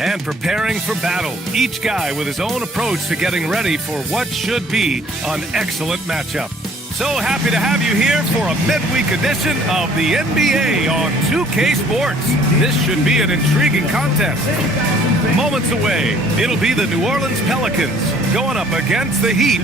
And preparing for battle, each guy with his own approach to getting ready for what should be an excellent matchup. So happy to have you here for a midweek edition of the NBA on 2K Sports. This should be an intriguing contest. Moments away, it'll be the New Orleans Pelicans going up against the Heat.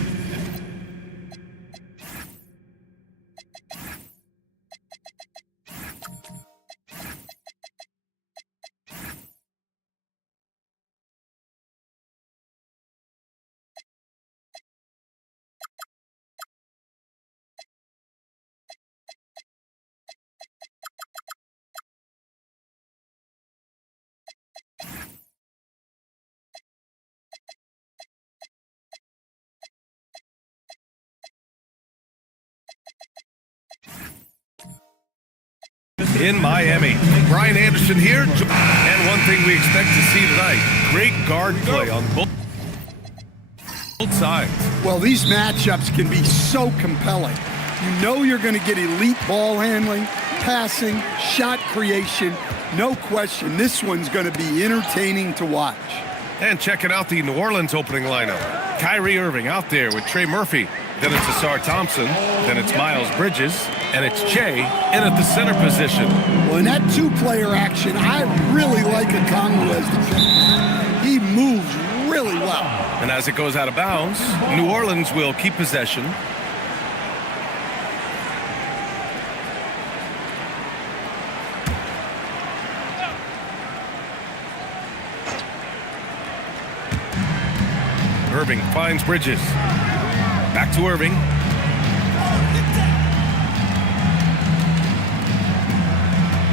In Miami, Brian Anderson here, and one thing we expect to see tonight, great guard play on both sides. Well, these matchups can be so compelling. You know you're going to get elite ball handling, passing, shot creation. No question, this one's going to be entertaining to watch. And checking out the New Orleans opening lineup. Kyrie Irving out there with Trey Murphy. Then it's Asar Thompson. Then it's Miles Bridges. And it's Che in at the center position. Well, in that two-player action, I really like Okongwu as the pick. He moves really well. And as it goes out of bounds, New Orleans will keep possession. Irving finds Bridges. Back to Irving.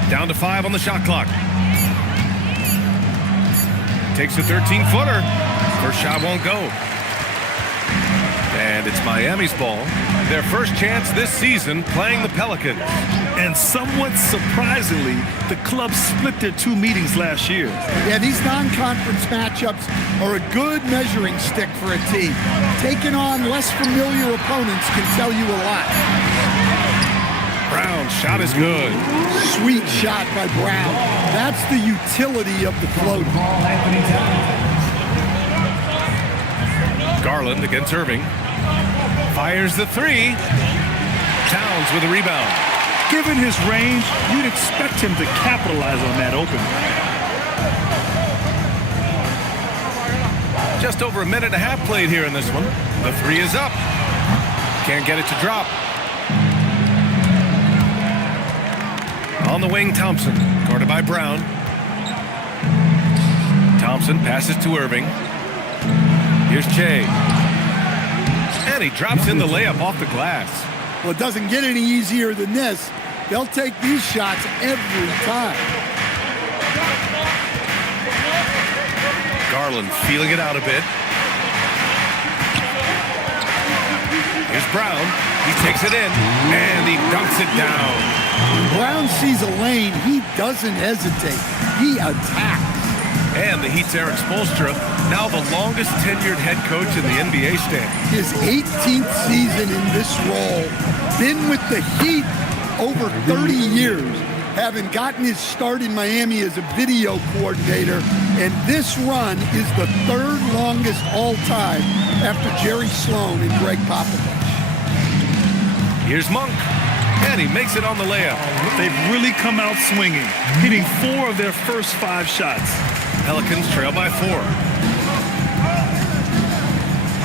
Down to 5 on the shot clock. Takes a 13-footer. First shot won't go. And it's Miami's ball. Their first chance this season playing the Pelicans. And somewhat surprisingly, the club split their 2 meetings last year. Yeah, these non-conference matchups are a good measuring stick for a team. Taking on less familiar opponents can tell you a lot. Brown, shot is good. Sweet shot by Brown. That's the utility of the float. Garland against Irving. Fires the 3. Towns with a rebound. Given his range, you'd expect him to capitalize on that opening. Just over a minute and a half played here in this one. The 3 is up. Can't get it to drop. On the wing, Thompson, guarded by Brown. Thompson passes to Irving. Here's Che. And he drops in the layup off the glass. Well, it doesn't get any easier than this. They'll take these shots every time. Garland feeling it out a bit. Here's Brown. He takes it in, and he dunks it down. When Brown sees a lane, he doesn't hesitate. He attacks. And the Heat's Eric Spoelstra, now the longest tenured head coach in the NBA stand. His 18th season in this role. Been with the Heat over 30 years. Having gotten his start in Miami as a video coordinator. And this run is the 3rd longest all time after Jerry Sloan and Greg Popovich. Here's Monk. And he makes it on the layup. They've really come out swinging, hitting 4 of their first 5 shots. Pelicans trail by 4.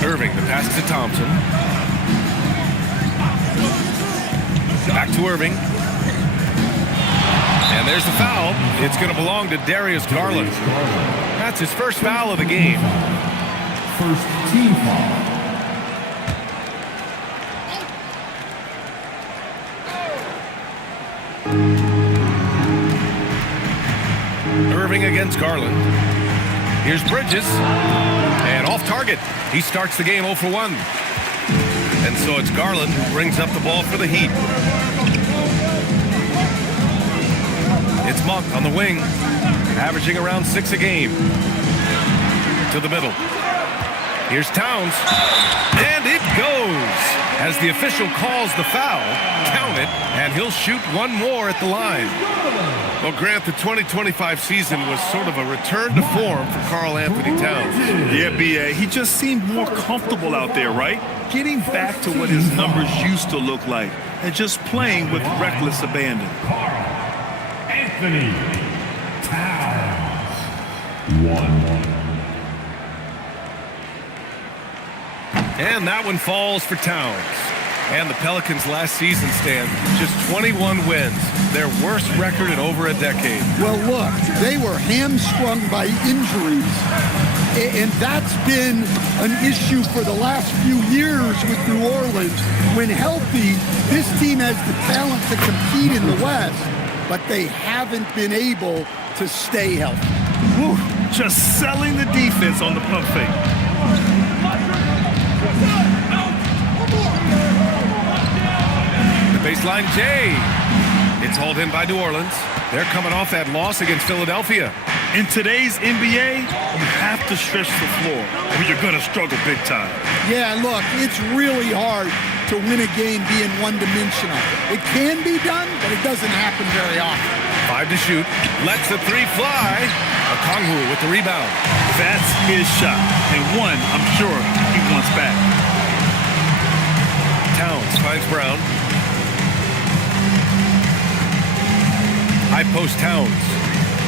Irving, the pass to Thompson. Back to Irving. And there's the foul. It's going to belong to Darius Garland. That's his first foul of the game. First team foul. Irving against Garland. Here's Bridges. And off target. He starts the game 0 for 1. And so it's Garland who brings up the ball for the Heat. It's Monk on the wing, averaging around 6 a game. To the middle. Here's Towns, and it goes. As the official calls the foul, count it, and he'll shoot one more at the line. Well, Grant, the 2025 season was sort of a return to form for Karl Anthony Towns. Yeah, B.A., he just seemed more comfortable out there, right? Getting back to what his numbers used to look like and just playing with reckless abandon. Karl Anthony Towns. 1. And that one falls for Towns. And the Pelicans last season stand just 21 wins, their worst record in over a decade. Well, look, they were hamstrung by injuries, and that's been an issue for the last few years with New Orleans. When healthy, this team has the talent to compete in the West, but they haven't been able to stay healthy. Whew, just selling the defense on the pump fake. Baseline J. It's hauled in by New Orleans. They're coming off that loss against Philadelphia. In today's NBA, you have to stretch the floor or you're going to struggle big time. Yeah, look, it's really hard to win a game being one-dimensional. It can be done, but it doesn't happen very often. 5 to shoot. Lets the 3 fly. Okongwu with the rebound. That's his shot. And one, I'm sure, he wants back. Towns finds Brown. High post Towns.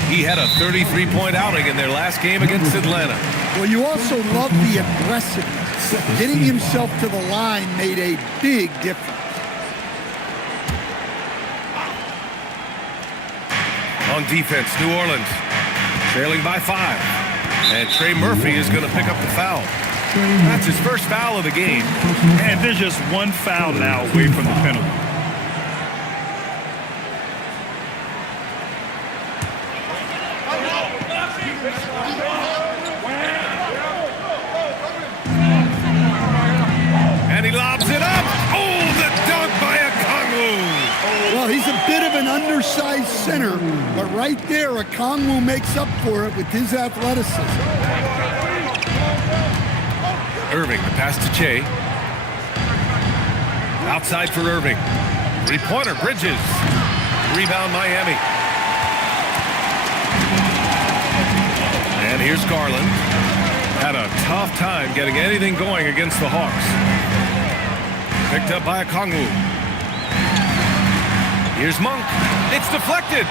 He had a 33-point outing in their last game against Atlanta. Well, you also love the aggressiveness. Getting himself to the line made a big difference. On defense, New Orleans trailing by 5. And Trey Murphy is going to pick up the foul. That's his first foul of the game. And there's just one foul now away from the penalty. And he lobs it up. Oh, the dunk by Okongwu. Well, he's a bit of an undersized center, but right there, Okongwu makes up for it with his athleticism. Irving, the pass to Che. Outside for Irving. 3-pointer, Bridges. Rebound, Miami. And here's Garland. Had a tough time getting anything going against the Hawks. Picked up by Okongwu. Here's Monk. It's deflected.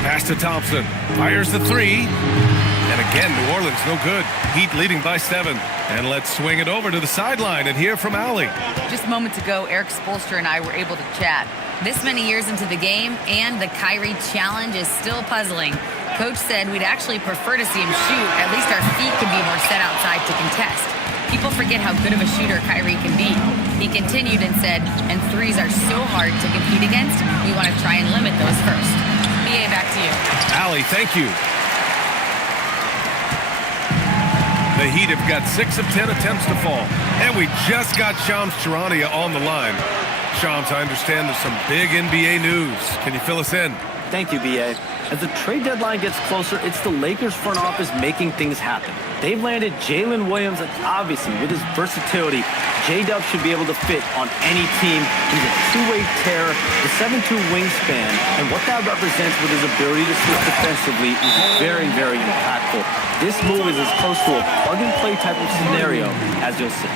Pass to Thompson. Fires the 3. And again, New Orleans no good. Heat leading by 7. And let's swing it over to the sideline and hear from Allie. Just moments ago, Eric Spoelstra and I were able to chat. This many years into the game, and the Kyrie challenge is still puzzling. Coach said we'd actually prefer to see him shoot. At least our feet could be more set outside to contest. People forget how good of a shooter Kyrie can be. He continued and said, and threes are so hard to compete against, we want to try and limit those first. BA, back to you. Allie, thank you. The Heat have got 6 of 10 attempts to fall. And we just got Shams Charania on the line. Shams, I understand there's some big NBA news. Can you fill us in? Thank you, B.A. As the trade deadline gets closer, it's the Lakers front office making things happen. They've landed Jalen Williams, and obviously, with his versatility, J-Dub should be able to fit on any team. He's a two-way terror, the 7'2" wingspan, and what that represents with his ability to switch defensively is very, very impactful. This move is as close to a plug-and-play type of scenario as you'll see.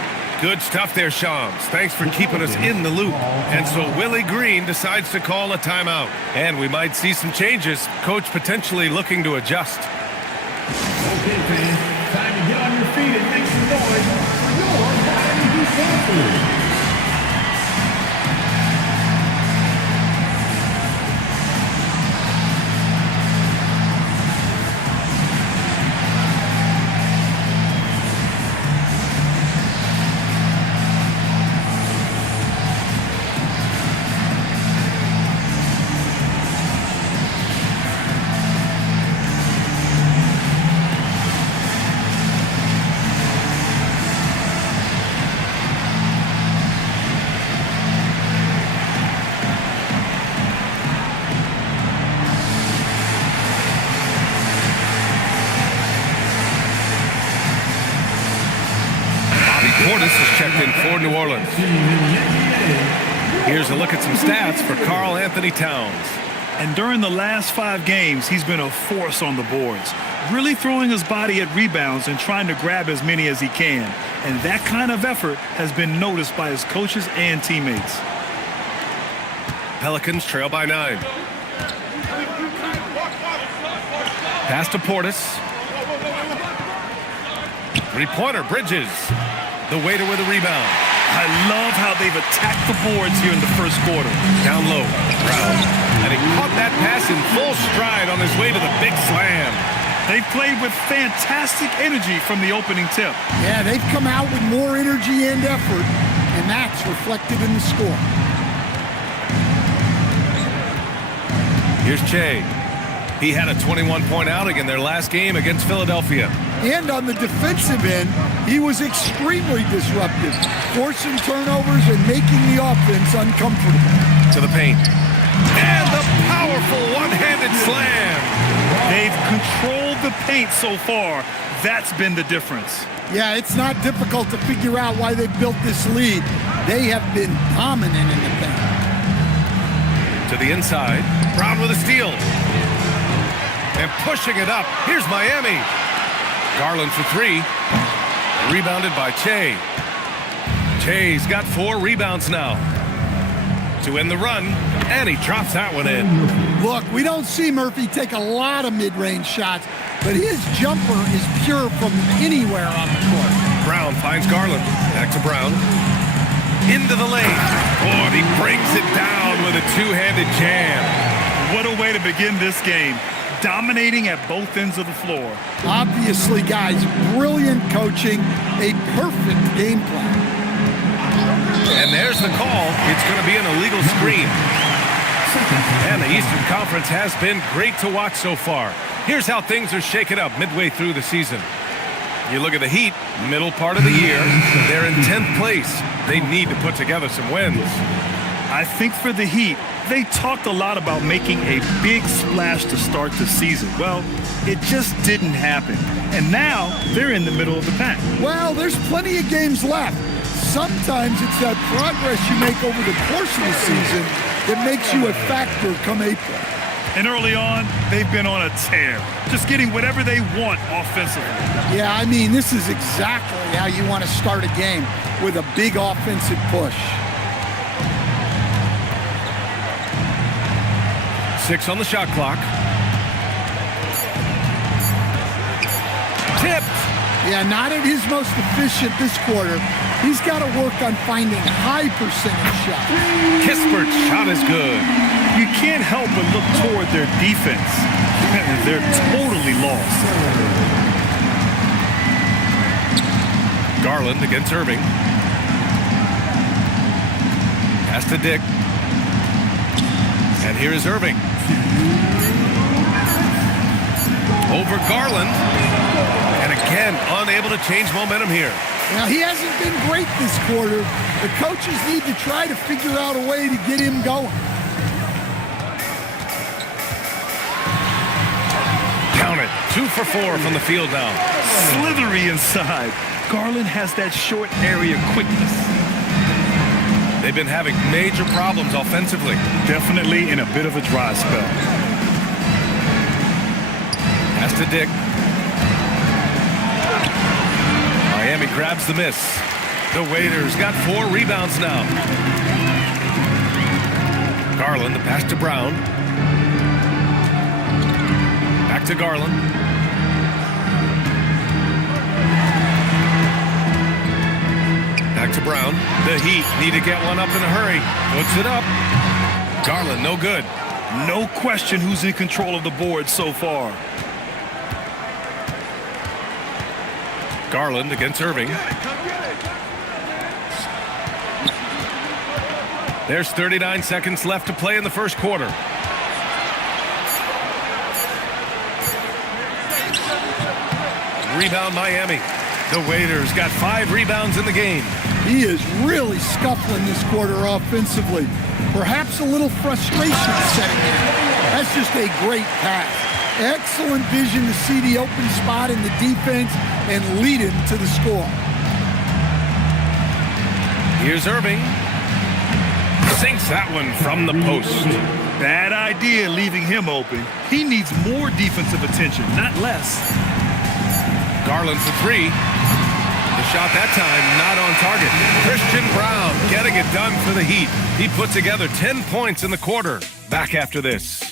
Good stuff there, Shams. Thanks for keeping us in the loop. And so Willie Green decides to call a timeout. And we might see some changes. Coach potentially looking to adjust. Okay, fans, time to get on your feet and make some noise for your Miami Panthers. Portis is checked in for New Orleans. Here's a look at some stats for Karl Anthony Towns. And during the last 5 games, he's been a force on the boards, really throwing his body at rebounds and trying to grab as many as he can. And that kind of effort has been noticed by his coaches and teammates. Pelicans trail by 9. Pass to Portis. Three-pointer, Bridges. The waiter with a rebound. I love how they've attacked the boards here in the first quarter. Down low, Brown. And he caught that pass in full stride on his way to the big slam. They've played with fantastic energy from the opening tip. Yeah, they've come out with more energy and effort, and that's reflected in the score. Here's Che. He had a 21-point outing in their last game against Philadelphia. And on the defensive end, he was extremely disruptive, forcing turnovers and making the offense uncomfortable. To the paint. And the powerful one-handed slam. They've controlled the paint so far. That's been the difference. Yeah, it's not difficult to figure out why they built this lead. They have been dominant in the paint. To the inside. Brown with a steal. And pushing it up. Here's Miami. Garland for 3. Rebounded by Che. Che's got 4 rebounds now. To end the run. And he drops that one in. Look, we don't see Murphy take a lot of mid-range shots, but his jumper is pure from anywhere on the court. Brown finds Garland. Back to Brown. Into the lane. Oh, and he brings it down with a two-handed jam. What a way to begin this game. Dominating at both ends of the floor. Obviously, guys, brilliant coaching, a perfect game plan. And there's the call. It's going to be an illegal screen. And the Eastern Conference has been great to watch so far. Here's how things are shaken up midway through the season. You look at the Heat, middle part of the year, they're in 10th place. They need to put together some wins. I think for the Heat, they talked a lot about making a big splash to start the season. Well, it just didn't happen. And now they're in the middle of the pack. Well, there's plenty of games left. Sometimes it's that progress you make over the course of the season that makes you a factor come April. And early on, they've been on a tear, just getting whatever they want offensively. Yeah, I mean, this is exactly how you want to start a game, with a big offensive push. 6 on the shot clock. Tipped. Yeah, not at his most efficient this quarter. He's got to work on finding high percentage shots. Kispert's shot is good. You can't help but look toward their defense. They're totally lost. Garland against Irving. Pass to Dick. And here is Irving. Over Garland. And again, unable to change momentum here. Now, he hasn't been great this quarter. The coaches need to try to figure out a way to get him going. Count it. 2 for 4 from the field now. Slithery inside. Garland has that short area quickness. They've been having major problems offensively. Definitely in a bit of a dry spell. Pass to Dick. Miami grabs the miss. The Waiters got 4 rebounds now. Garland, the pass to Brown. Back to Garland. Back to Brown. The Heat need to get one up in a hurry. Puts it up. Garland, no good. No question who's in control of the board so far. Garland against Irving. There's 39 seconds left to play in the first quarter. Rebound Miami. The Waiters got 5 rebounds in the game. He is really scuffling this quarter offensively. Perhaps a little frustration setting in. That's just a great pass. Excellent vision to see the open spot in the defense and lead him to the score. Here's Irving. Sinks that one from the post. Bad idea leaving him open. He needs more defensive attention, not less. Garland for three. The shot that time not on target. Christian Brown getting it done for the Heat. He put together 10 points in the quarter. Back after this.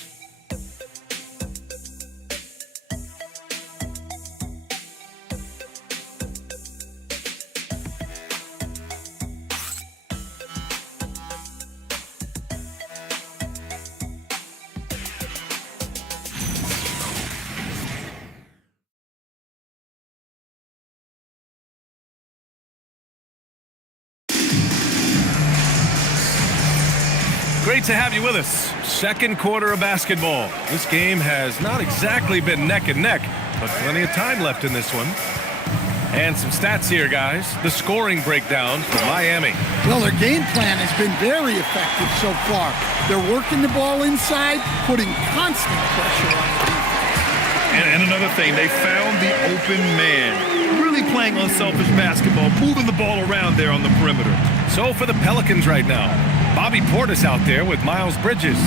Great to have you with us. Second quarter of basketball. This game has not exactly been neck and neck, but plenty of time left in this one. And some stats here, guys. The scoring breakdown for Miami. Well, their game plan has been very effective so far. They're working the ball inside, putting constant pressure on the defense. And another thing, they found the open man. Really playing unselfish basketball, moving the ball around there on the perimeter. So for the Pelicans right now, Bobby Portis out there with Miles Bridges.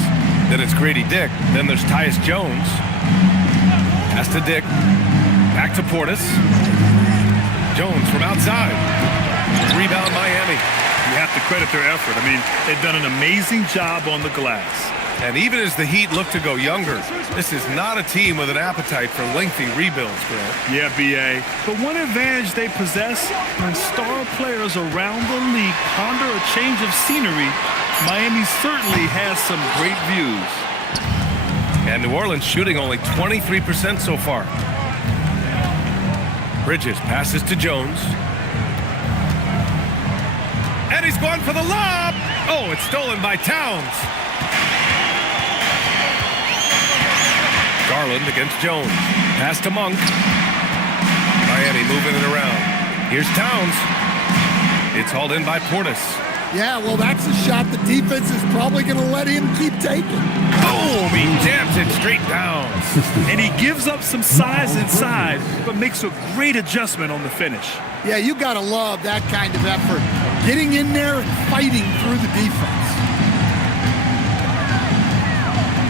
Then it's Grady Dick. Then there's Tyus Jones. Pass to Dick. Back to Portis. Jones from outside. Rebound Miami. You have to credit their effort. I mean, they've done an amazing job on the glass. And even as the Heat look to go younger, this is not a team with an appetite for lengthy rebuilds, Grant. Yeah, B.A. But one advantage they possess, when star players around the league ponder a change of scenery, Miami certainly has some great views. And New Orleans shooting only 23% so far. Bridges passes to Jones. And he's going for the lob. Oh, it's stolen by Towns. Garland against Jones. Pass to Monk. Miami moving it around. Here's Towns. It's hauled in by Portis. Yeah, well, that's a shot the defense is probably going to let him keep taking. Boom! He jams it straight down. And he gives up some size inside, but makes a great adjustment on the finish. Yeah, you got to love that kind of effort. Getting in there and fighting through the defense.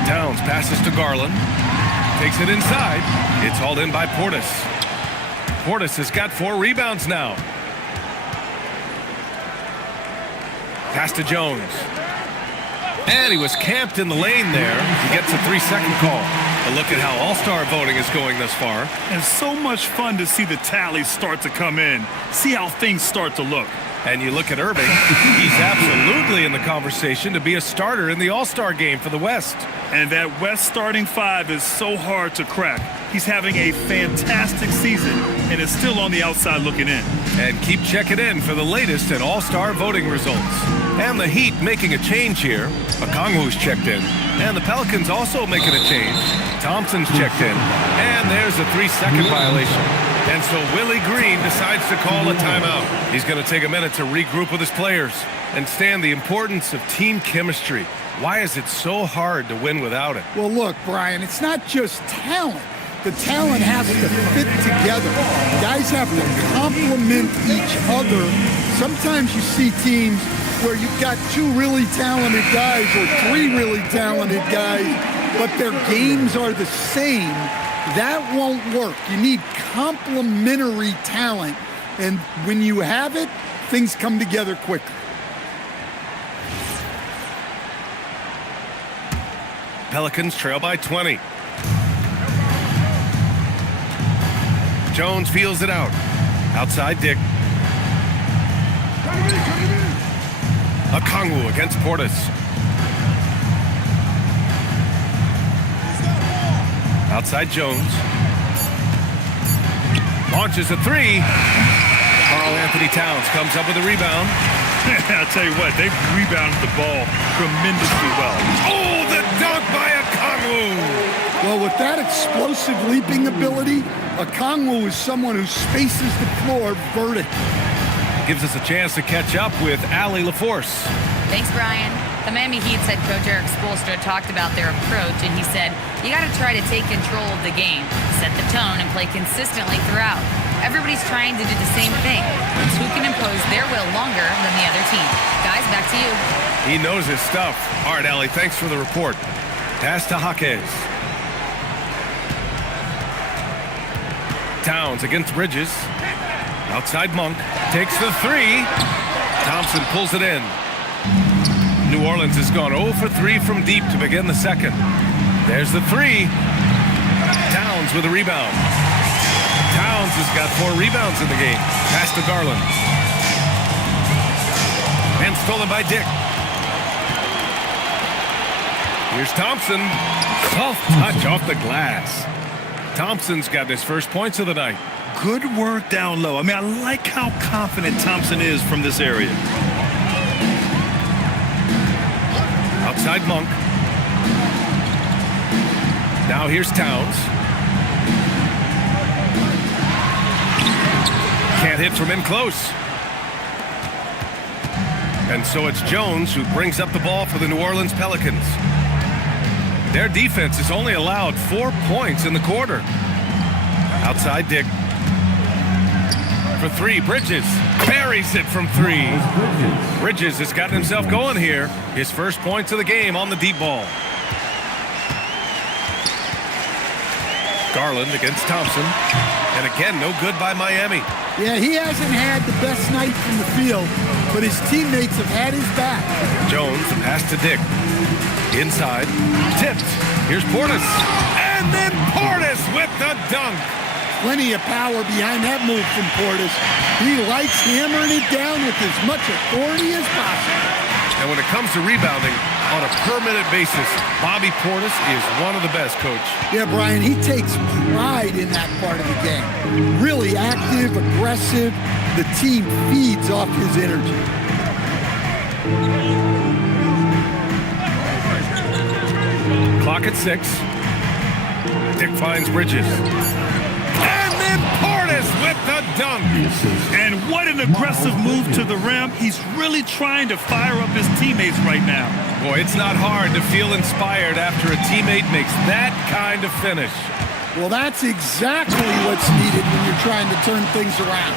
Towns passes to Garland. Takes it inside. It's hauled in by Portis. Portis has got 4 rebounds now. Pass to Jones. And he was camped in the lane there. He gets a 3-second call. A look at how all-star voting is going thus far. And so much fun to see the tallies start to come in. See how things start to look. And you look at Irving. He's absolutely in the conversation to be a starter in the all-star game for the West. And that West starting 5 is so hard to crack. He's having a fantastic season and is still on the outside looking in. And keep checking in for the latest at all-star voting results. And the Heat making a change here. Okongwu's checked in. And the Pelicans also making a change. Thompson's checked in. And there's a 3-second violation. And so Willie Green decides to call a timeout. He's going to take a minute to regroup with his players and stand the importance of team chemistry. Why is it so hard to win without it? Well, look, Brian, it's not just talent. The talent has to fit together. Guys have to complement each other. Sometimes you see teams where you've got 2 really talented guys or 3 really talented guys, but their games are the same. That won't work. You need complementary talent, and when you have it, things come together quickly. Pelicans trail by 20. Jones feels it out. Outside Dick. Okongwu against Portis. Outside Jones. Launches a 3. Karl Anthony Towns comes up with a rebound. I'll tell you what, they've rebounded the ball tremendously well. Oh, the dunk by Okongwu! Well, with that explosive leaping ability, Okongwu is someone who spaces the floor vertically. Gives us a chance to catch up with Allie LaForce. Thanks, Brian. The Miami Heat's head coach Eric Spoelstra talked about their approach, and he said, you got to try to take control of the game, set the tone, and play consistently throughout. Everybody's trying to do the same thing. It's who can impose their will longer than the other 13th. Guys, back to you. He knows his stuff. All right, Allie, thanks for the report. Pass to Jaquez. Towns against Bridges. Outside Monk. Takes the three. Thompson pulls it in. New Orleans has gone 0 for 3 from deep to begin the second. There's the three. Towns with a rebound. Towns has got 4 rebounds in the game. Pass to Garland. And stolen by Dick. Here's Thompson. Soft touch off the glass. Thompson's got his first points of the night. Good work down low. I mean, I like how confident Thompson is from this area. Outside Monk. Now here's Towns. Can't hit from in close. And so it's Jones who brings up the ball for the New Orleans Pelicans. Their defense has only allowed 4 points in the quarter. Outside Dick. For three, Bridges buries it from 3. Bridges has gotten himself going here. His first points of the game on the deep ball. Garland against Thompson. And again, no good by Miami. Yeah, he hasn't had the best night from the field, but his teammates have had his back. Jones, pass to Dick. Inside, tipped. Here's Portis. And then Portis with the dunk. Plenty of power behind that move from Portis. He likes hammering it down with as much authority as possible. And when it comes to rebounding on a per-minute basis, Bobby Portis is one of the best, Coach. Yeah, Brian, he takes pride in that part of the game. Really active, aggressive. The team feeds off his energy. Clock at 6. Dick finds Bridges. And then Portis with the dunk. And what an aggressive move to the rim. He's really trying to fire up his teammates right now. Boy, it's not hard to feel inspired after a teammate makes that kind of finish. Well, that's exactly what's needed when you're trying to turn things around.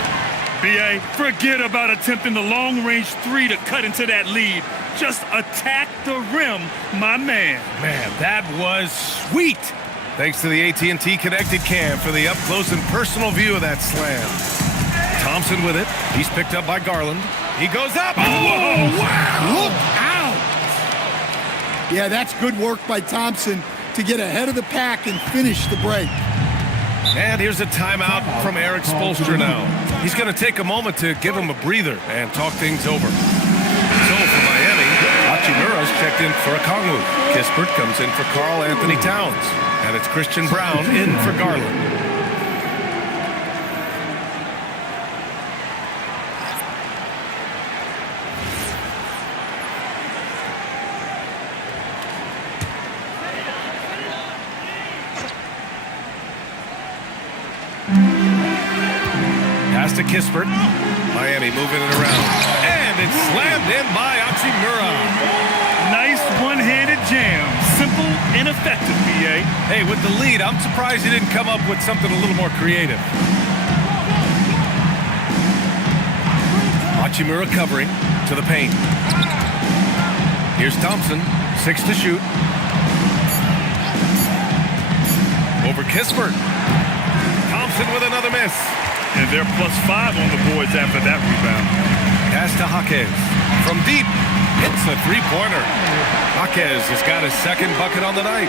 B.A., forget about attempting the long-range 3 to cut into that lead. Just attack the rim, my man. Man, that was sweet. Thanks to the AT&T Connected Cam for the up-close and personal view of that slam. Thompson with it. He's picked up by Garland. He goes up. Oh, wow. Look out. Yeah, that's good work by Thompson to get ahead of the pack and finish the break. And here's a timeout from Eric Spoelstra now. He's going to take a moment to give him a breather and talk things over. So for Miami, Hachimura's checked in for Okongwu. Kispert comes in for Karl Anthony Towns. And it's Christian Brown in for Garland. Pass to Kispert. Miami moving it around. And it's slammed in by Hachimura. Nice one-handed jam. Simple and effective, B.A. Hey, with the lead, I'm surprised he didn't come up with something a little more creative. Hachimura covering to the paint. Here's Thompson, 6 to shoot. Over Kispert. Thompson with another miss. And they're +5 on the boards after that rebound. Pass to Jaquez. From deep, hits a three-pointer. Jaquez has got his second bucket on the night.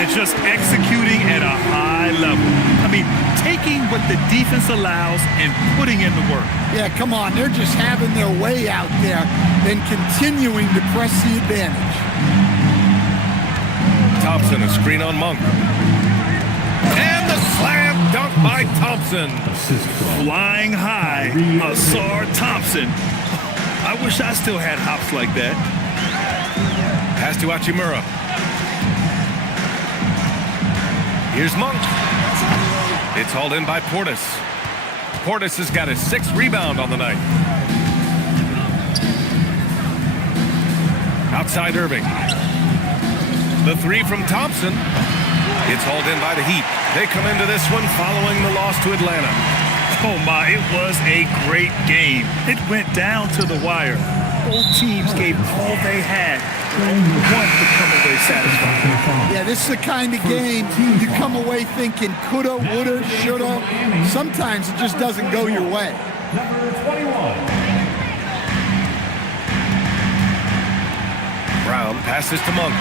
And just executing at a high level. I mean, taking what the defense allows and putting in the work. Yeah, come on. They're just having their way out there and continuing to press the advantage. Thompson, a screen on Monk. And the slam dunk by Thompson. Flying high, Asar Thompson. I wish I still had hops like that. Pass to Hachimura. Here's Monk. It's hauled in by Portis. Portis has got his 6th rebound on the night. Outside Irving. The 3 from Thompson. It's hauled in by the Heat. They come into this one following the loss to Atlanta. Oh my, it was a great game. It went down to the wire. Both teams gave all they had, and only one could come away satisfied. Yeah, this is the kind of game you come away thinking coulda, woulda, shoulda. Sometimes it just doesn't go your way. Number 21. Brown passes to Monk.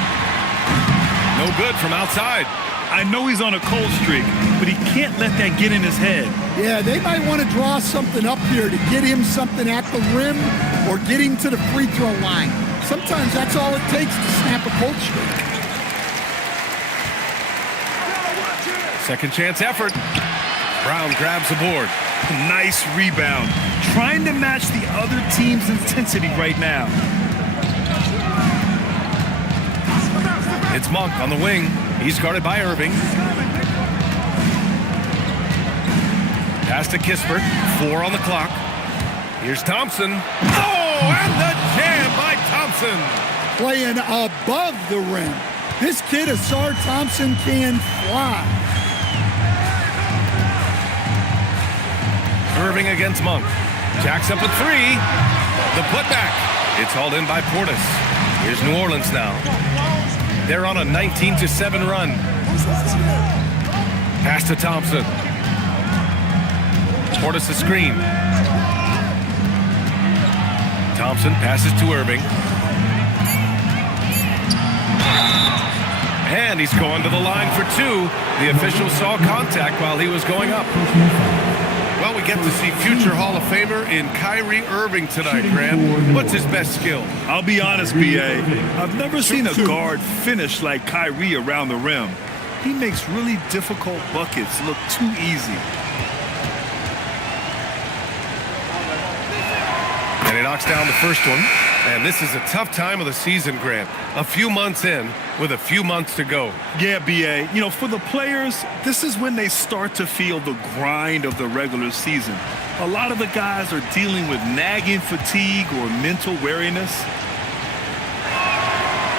No good from outside. I know he's on a cold streak, but he can't let that get in his head. Yeah, they might want to draw something up here to get him something at the rim or get him to the free throw line. Sometimes that's all it takes to snap a cold streak. Second chance effort. Brown grabs the board. Nice rebound. Trying to match the other team's intensity right now. It's Monk on the wing. He's guarded by Irving. Pass to Kispert. 4 on the clock. Here's Thompson. Oh, and the jam by Thompson. Playing above the rim. This kid, Asar Thompson, can fly. Irving against Monk. Jacks up a 3. The putback. It's hauled in by Portis. Here's New Orleans now. They're on a 19-7 run. Pass to Thompson. Portis a screen. Thompson passes to Irving. And he's going to the line for 2. The official saw contact while he was going up. Well, we get to see future Hall of Famer in Kyrie Irving tonight, Graham. What's his best skill? I'll be honest, B.A. I've never seen a guard finish like Kyrie around the rim. He makes really difficult buckets look too easy. And he knocks down the first one. And this is a tough time of the season, Grant. A few months in with a few months to go. Yeah, B.A. You know, for the players, this is when they start to feel the grind of the regular season. A lot of the guys are dealing with nagging fatigue or mental weariness.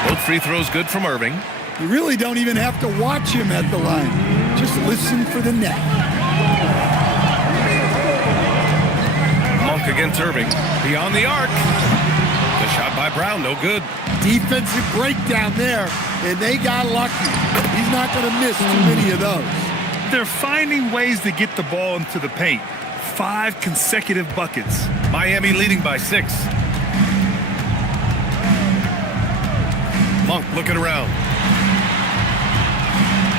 Both free throws good from Irving. You really don't even have to watch him at the line. Just listen for the net. Monk against Irving. Beyond the arc. The shot by Brown, no good. Defensive breakdown there, and they got lucky. He's not going to miss too many of those. They're finding ways to get the ball into the paint. 5 consecutive buckets. Miami leading by 6. Monk looking around.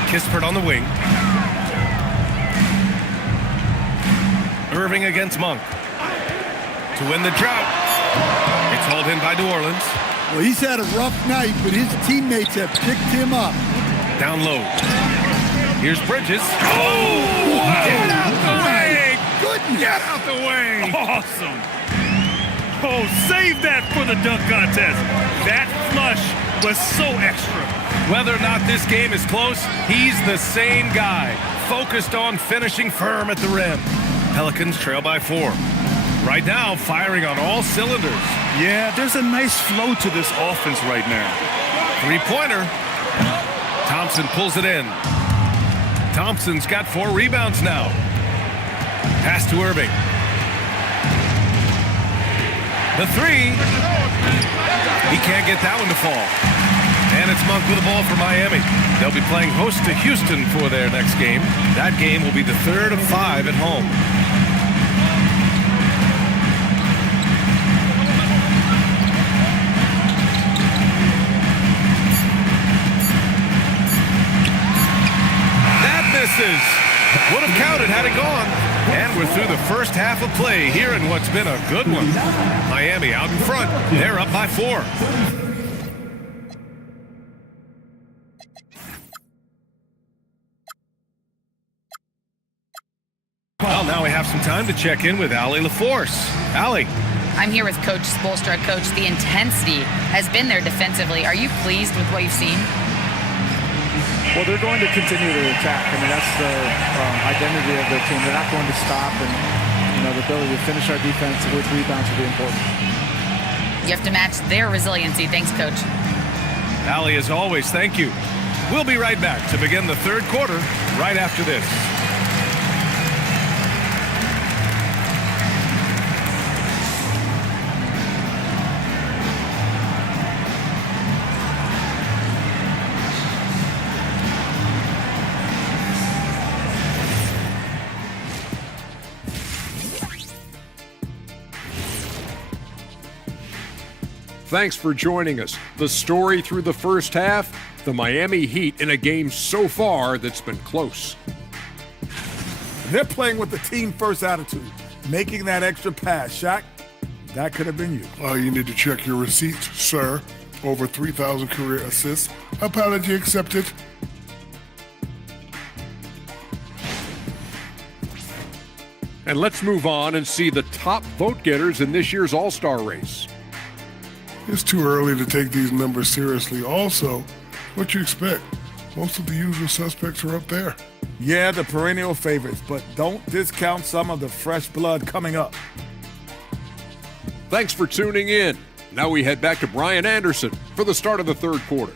Kispert on the wing. Irving against Monk. To win the drought. It's hauled in by New Orleans. Well, he's had a rough night, but his teammates have picked him up. Down low. Here's Bridges. Oh! Get out the way! Goodness! Get out the way! Awesome. Oh, save that for the dunk contest. That flush was so extra. Whether or not this game is close, he's the same guy. Focused on finishing firm at the rim. Pelicans trail by 4. Right now, firing on all cylinders. Yeah, there's a nice flow to this offense right now. 3-pointer. Thompson pulls it in. Thompson's got 4 rebounds now. Pass to Irving. The 3. He can't get that one to fall. And it's Monk with the ball for Miami. They'll be playing host to Houston for their next game. That game will be the 3rd of 5 at home. Would have counted had it gone. And we're through the first half of play here in what's been a good one. Miami out in front. They're up by 4. Well, now we have some time to check in with Allie LaForce. Allie. I'm here with Coach Spoelstra. Coach, the intensity has been there defensively. Are you pleased with what you've seen? Well, they're going to continue to attack. I mean, that's the identity of their team. They're not going to stop, and the ability to finish our defense with rebounds will be important. You have to match their resiliency. Thanks, Coach. Allie, as always, thank you. We'll be right back to begin the 3rd quarter right after this. Thanks for joining us. The story through the first half, the Miami Heat in a game so far that's been close. They're playing with the team-first attitude, making that extra pass. Shaq, that could have been you. You need to check your receipts, sir. Over 3,000 career assists. Apology accepted. And let's move on and see the top vote getters in this year's All-Star race. It's too early to take these numbers seriously. Also, what you expect? Most of the usual suspects are up there. Yeah, the perennial favorites, but don't discount some of the fresh blood coming up. Thanks for tuning in. Now we head back to Brian Anderson for the start of the third quarter.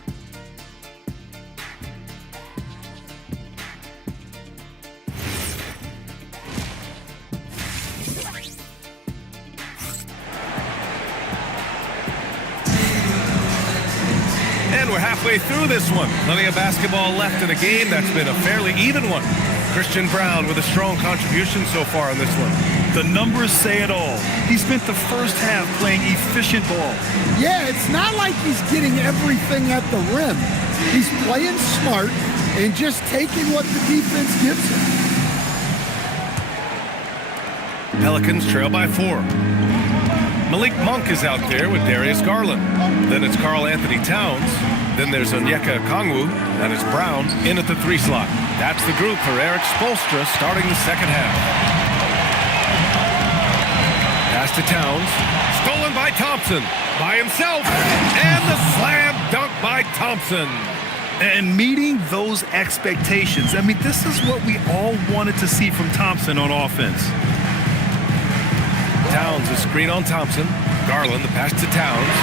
And we're halfway through this one. Plenty of basketball left in a game that's been a fairly even one. Christian Brown with a strong contribution so far in this one. The numbers say it all. He spent the first half playing efficient ball. Yeah, it's not like he's getting everything at the rim. He's playing smart and just taking what the defense gives him. Pelicans trail by 4. Malik Monk is out there with Darius Garland. Then it's Karl Anthony Towns. Then there's Onyeka Okongwu. And it's Brown in at the 3 slot. That's the group for Erik Spoelstra starting the second half. Pass to Towns. Stolen by Thompson. By himself. And the slam dunk by Thompson. And meeting those expectations. I mean, this is what we all wanted to see from Thompson on offense. Towns, a screen on Thompson. Garland, the pass to Towns.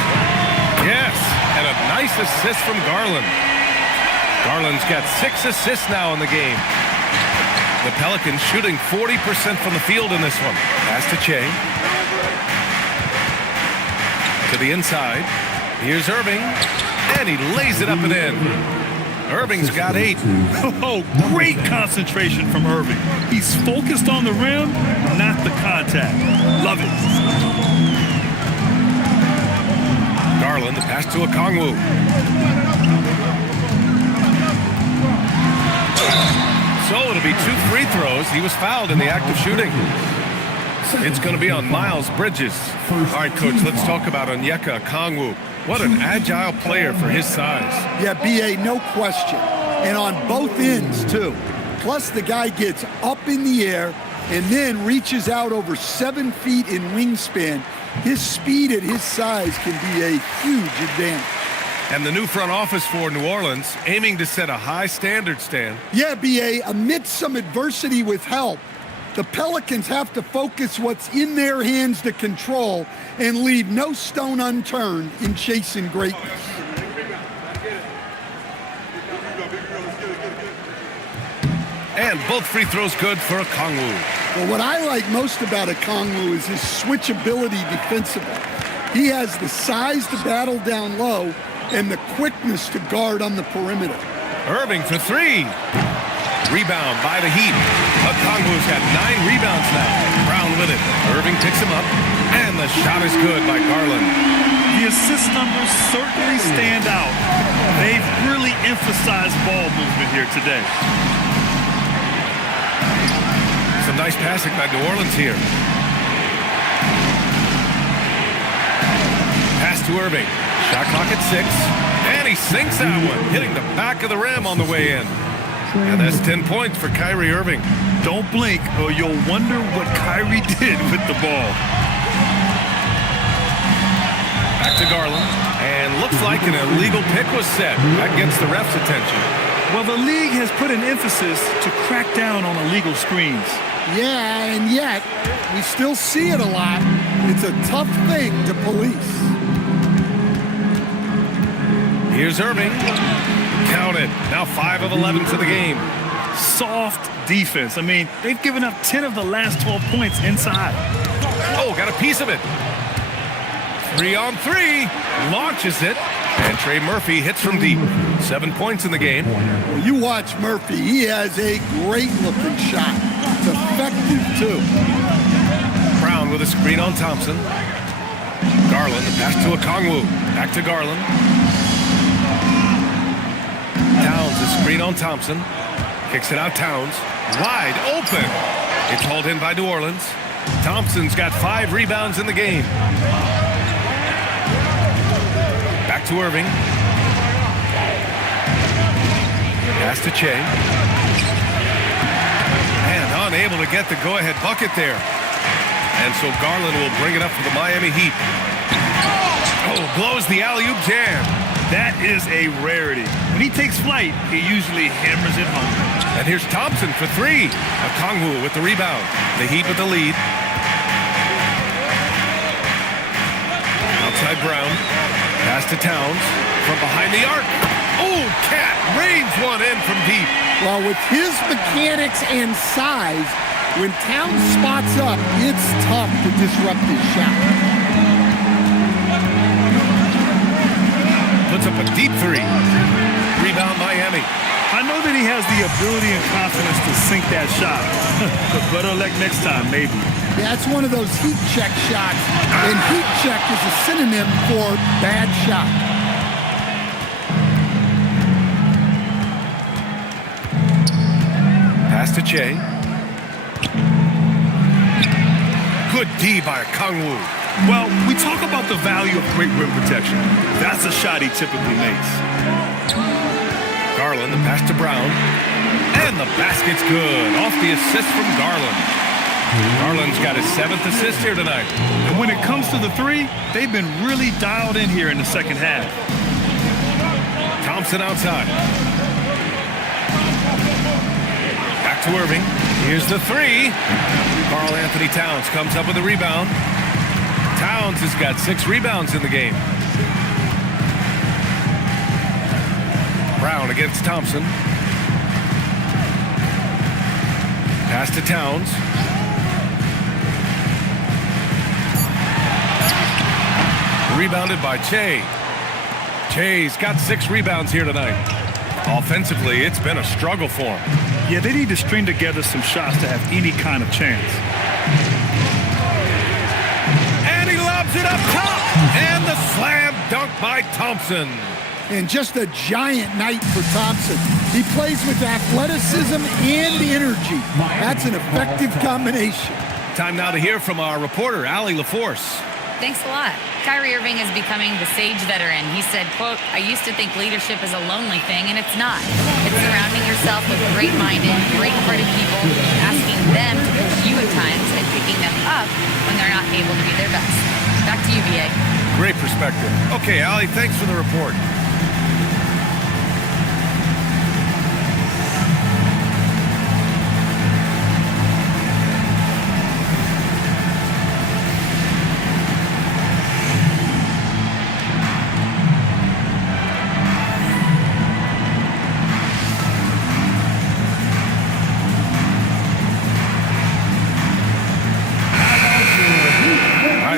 Yes, and a nice assist from Garland. Garland's got 6 assists now in the game. The Pelicans shooting 40% from the field in this one. Pass to Che. To the inside. Here's Irving, and he lays it up and in. Irving's got 8. Oh, great concentration from Irving. He's focused on the rim, not the contact. Love it. Garland, the pass to Okongwu. So it'll be 2 free throws. He was fouled in the act of shooting. It's going to be on Miles Bridges. All right, Coach, let's talk about Onyeka Okongwu. What an agile player for his size. Yeah, B.A., no question. And on both ends, too. Plus, the guy gets up in the air and then reaches out over 7 feet in wingspan. His speed at his size can be a huge advantage. And the new front office for New Orleans aiming to set a high standard, Stan. Yeah, B.A., amidst some adversity with help, the Pelicans have to focus what's in their hands to control and leave no stone unturned in chasing greatness. And both free throws good for Okongwu. Well, what I like most about Okongwu is his switchability defensively. He has the size to battle down low and the quickness to guard on the perimeter. Irving for 3. Rebound by the Heat. Okongwu's got 9 rebounds now. Brown with it. Irving picks him up. And the shot is good by Garland. The assist numbers certainly stand out. They've really emphasized ball movement here today. Some nice passing by New Orleans here. Pass to Irving. Shot clock at 6. And he sinks that one, hitting the back of the rim on the way in. And that's 10 points for Kyrie Irving. Don't blink or you'll wonder what Kyrie did with the ball. Back to Garland. And looks like an illegal pick was set. That gets the ref's attention. Well, the league has put an emphasis to crack down on illegal screens. Yeah, and yet we still see it a lot. It's a tough thing to police. Here's Irving. Count it. Now 5 of 11 to the game. Soft defense. I mean, they've given up 10 of the last 12 points inside. Oh, got a piece of it. 3 on 3. Launches it. And Trey Murphy hits from deep. 7 points in the game. Well, you watch Murphy. He has a great-looking shot. It's effective, too. Brown with a screen on Thompson. Garland, the pass to Okongwu. Back to Garland. Towns, a screen on Thompson. Kicks it out, Towns. Wide open. It's hauled in by New Orleans. Thompson's got 5 rebounds in the game. Back to Irving. Pass to Che. And unable to get the go-ahead bucket there. And so Garland will bring it up for the Miami Heat. Oh, blows the alley-oop jam. That is a rarity. When he takes flight, he usually hammers it home. And here's Thompson for 3. Okongwu with the rebound. The Heat with the lead. Outside Brown. Pass to Towns from behind the arc. Oh, Cat rains one in from deep. Well, with his mechanics and size, when Towns spots up, it's tough to disrupt his shot. Puts up a deep 3. Rebound Miami. I know that he has the ability and confidence to sink that shot. But better luck next time, maybe. Yeah, it's one of those heat check shots, and heat check is a synonym for bad shot. Pass to Che. Good D by Okongwu. Well, we talk about the value of great rim protection. That's a shot he typically makes. Garland, the pass to Brown. And the basket's good. Off the assist from Garland. Garland's got his 7th assist here tonight. And when it comes to the 3, they've been really dialed in here in the second half. Thompson outside. Back to Irving. Here's the 3. Karl Anthony Towns comes up with a rebound. Towns has got 6 rebounds in the game. Brown against Thompson. Pass to Towns. Rebounded by Che. Che's got 6 rebounds here tonight. Offensively, it's been a struggle for him. Yeah, they need to string together some shots to have any kind of chance. And he lobs it up top. And the slam dunk by Thompson. And just a giant night for Thompson. He plays with athleticism and energy. That's an effective combination. Time now to hear from our reporter, Allie LaForce. Thanks a lot. Kyrie Irving is becoming the sage veteran. He said, quote, "I used to think leadership is a lonely thing, and it's not. It's surrounding yourself with great-minded, great-hearted people, asking them to push you at times and picking them up when they're not able to be their best." Back to you, BA. Great perspective. Okay, Allie, thanks for the report.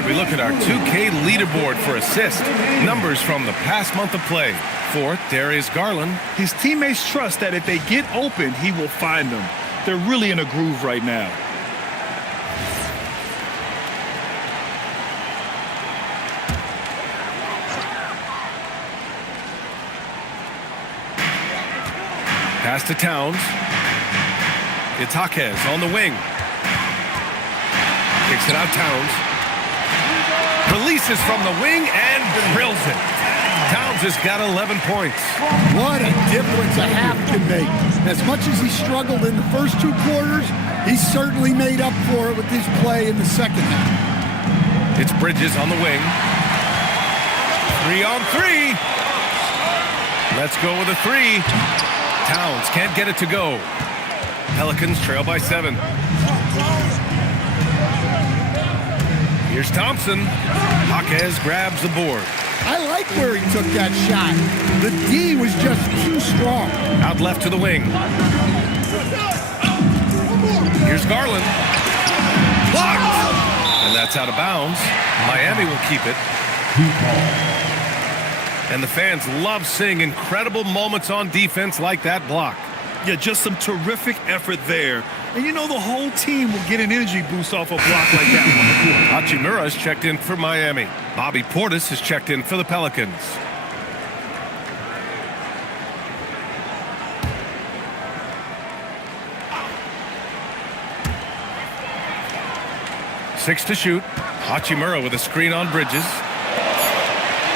We look at our 2K leaderboard for assists. Numbers from the past month of play. 4th, Darius Garland. His teammates trust that if they get open, he will find them. They're really in a groove right now. Pass to Towns. It's Jaquez on the wing. Kicks it out, Towns. Releases from the wing and drills it. Towns has got 11 points. What a difference a half can make. As much as he struggled in the first 2 quarters, he certainly made up for it with his play in the second half. It's Bridges on the wing. 3 on 3. Let's go with a 3. Towns can't get it to go. Pelicans trail by 7. Here's Thompson. Jaquez grabs the board. I like where he took that shot. The D was just too strong. Out left to the wing. Here's Garland. Blocked! And that's out of bounds. Miami will keep it. And the fans love seeing incredible moments on defense like that block. Yeah, just some terrific effort there And you know the whole team will get an energy boost off a block like that one. Hachimura's checked in for Miami. Bobby Portis has checked in for the Pelicans. Six to shoot. Hachimura with a screen on Bridges.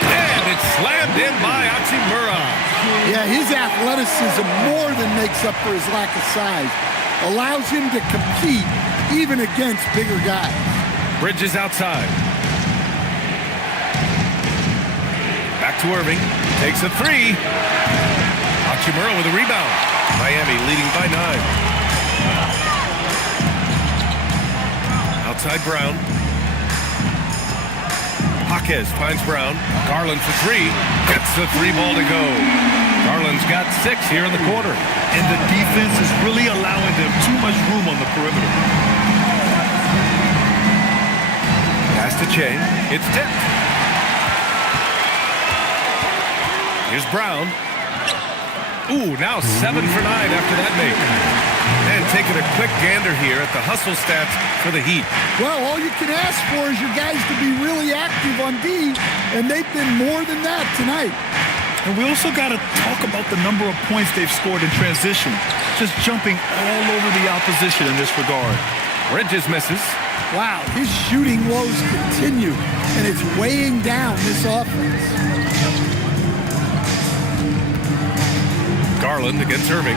And it's slammed in by Hachimura. Yeah, his athleticism more than makes up for his lack of size. Allows him to compete even against bigger guys. Bridges outside. Back to Irving. Takes a three. Hachimura with a rebound. Miami leading by 9. Outside Brown. Jaquez finds Brown. Garland for three. Gets the three ball to go. Garland's got 6 here in the quarter. And the defense is really allowing them too much room on the perimeter. Pass to Che. It's tipped. Here's Brown. Ooh, now 7 for 9 after that make. And taking a quick gander here at the hustle stats for the Heat. Well, all you can ask for is your guys to be really active on D, and they've been more than that tonight. And we also got to talk about the number of points they've scored in transition, just jumping all over the opposition in this regard. Bridges misses. Wow, his shooting woes continue, and it's weighing down this offense. Garland against Irving.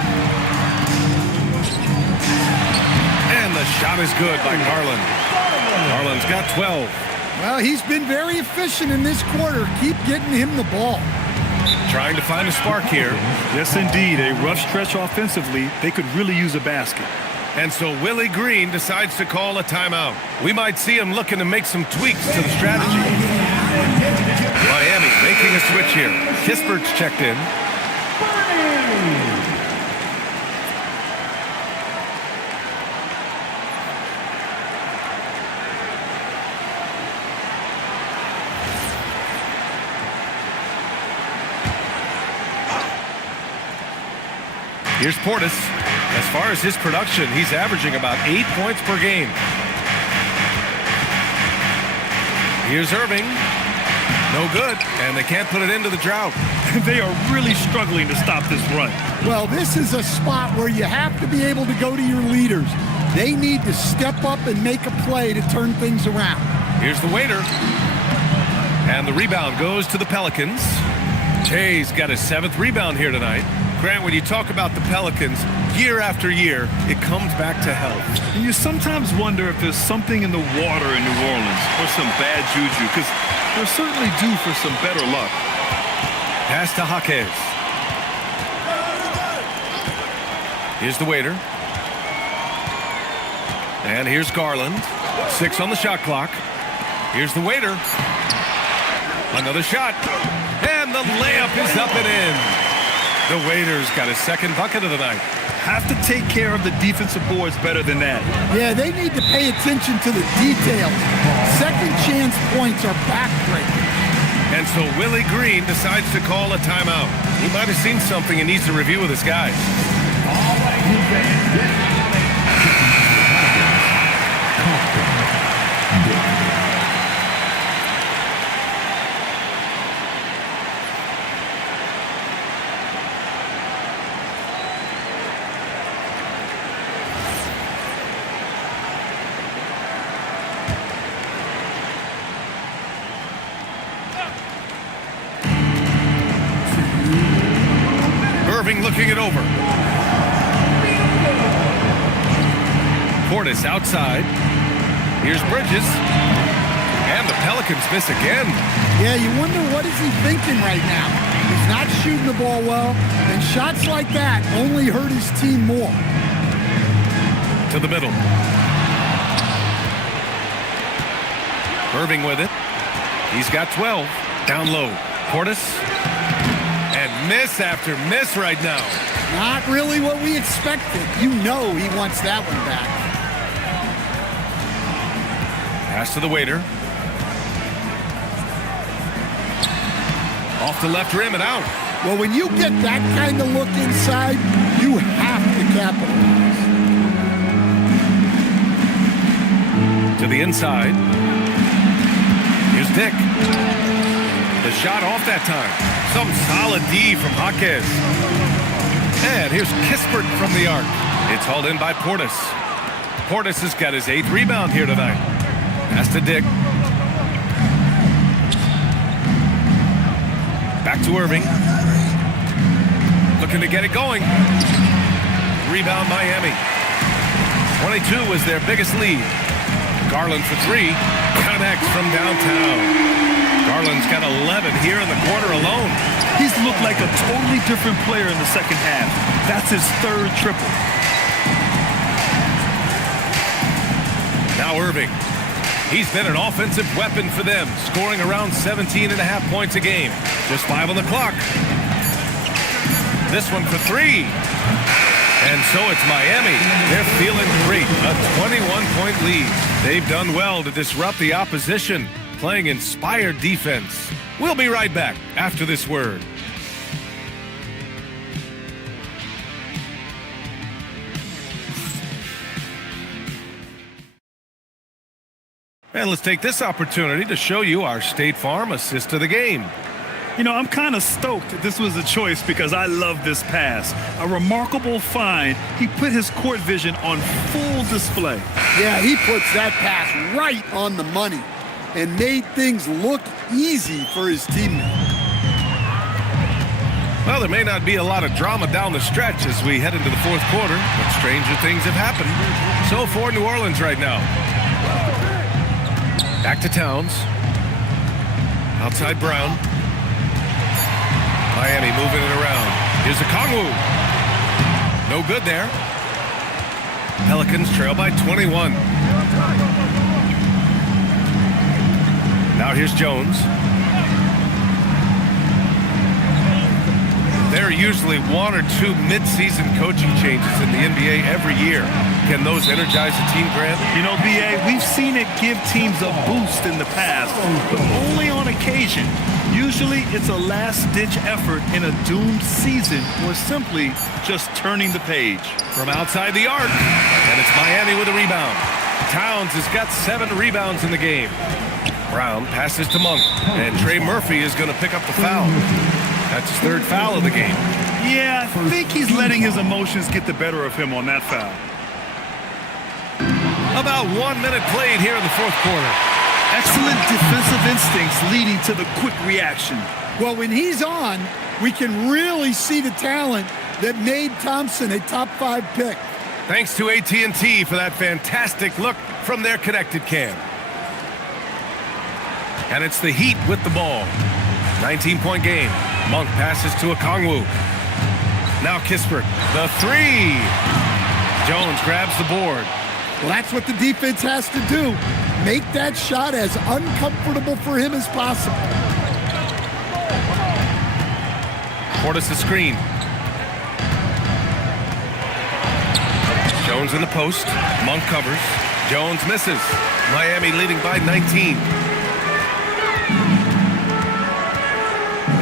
And the shot is good by Garland. Garland's got 12. Well, he's been very efficient in this quarter. Keep getting him the ball. Trying to find a spark here. Yes, indeed. A rough stretch offensively. They could really use a basket. And so Willie Green decides to call a timeout. We might see him looking to make some tweaks to the strategy. Miami making a switch here. Kispert's checked in. Here's Portis. As far as his production, he's averaging about 8 points per game. Here's Irving. No good, and they can't put it into the drought. They are really struggling to stop this run. Well, this is a spot where you have to be able to go to your leaders. They need to step up and make a play to turn things around. Here's the waiter. And the rebound goes to the Pelicans. Che's got his 7th rebound here tonight. Grant, when you talk about the Pelicans, year after year, it comes back to health. And you sometimes wonder if there's something in the water in New Orleans or some bad juju, because they're certainly due for some better luck. Pass to Jaquez. Here's the waiter. And here's Garland. 6 on the shot clock. Here's the waiter. Another shot. And the layup is up and in. The waiter's got his 2nd bucket of the night. Have to take care of the defensive boards better than that. Yeah, they need to pay attention to the details. Second chance points are backbreaking. And so Willie Green decides to call a timeout. He might have seen something and needs to review with his guys. All right, you fans, get on it. Irving looking it over. Portis outside. Here's Bridges. And the Pelicans miss again. Yeah, you wonder what is he thinking right now. He's not shooting the ball well, and shots like that only hurt his team more. To the middle. Irving with it. He's got 12. Down low. Portis. And miss after miss right now. Not really what we expected. You know he wants that one back. Pass to the waiter. Off the left rim and out. Well, when you get that kind of look inside, you have to capitalize. To the inside. Here's Dick. The shot off that time. Some solid D from Jaquez. And here's Kispert from the arc. It's hauled in by Portis. Portis has got his 8th rebound here tonight. Pass to Dick. Back to Irving. Looking to get it going. Rebound Miami. 22 was their biggest lead. Garland for 3. Connects from downtown. Garland's got 11 here in the quarter alone. He's looked like a totally different player in the second half. That's his 3rd triple. Now Irving. He's been an offensive weapon for them, scoring around 17.5 points a game. Just 5 on the clock. This one for 3. And so it's Miami. They're feeling great. A 21-point lead. They've done well to disrupt the opposition, playing inspired defense. We'll be right back after this word. And let's take this opportunity to show you our State Farm assist of the game. You know, I'm kind of stoked that this was a choice because I love this pass. A remarkable find. He put his court vision on full display. Yeah, he puts that pass right on the money and made things look easy for his teammate. Well, there may not be a lot of drama down the stretch as we head into the 4th quarter, but stranger things have happened. So for New Orleans right now. Back to Towns. Outside Brown. Miami moving it around. Here's Okongwu. No good there. Pelicans trail by 21. Now here's Jones. There are usually 1 or 2 mid-season coaching changes in the NBA every year. Can those energize a team, Grant? You know, B.A., we've seen it give teams a boost in the past, but only on occasion. Usually it's a last-ditch effort in a doomed season or simply just turning the page. From outside the arc, and it's Miami with a rebound. Towns has got 7 rebounds in the game. Brown passes to Monk, and Trey Murphy is going to pick up the foul. That's his 3rd foul of the game. Yeah, I think he's letting his emotions get the better of him on that foul. About 1 minute played here in the 4th quarter. Excellent defensive instincts leading to the quick reaction. Well, when he's on, we can really see the talent that made Thompson a top 5 pick. Thanks to AT&T for that fantastic look from their connected cam. And it's the Heat with the ball. 19-point game. Monk passes to Okongwu. Now Kispert. The 3. Jones grabs the board. Well, that's what the defense has to do. Make that shot as uncomfortable for him as possible. Portis a screen. Jones in the post. Monk covers. Jones misses. Miami leading by 19.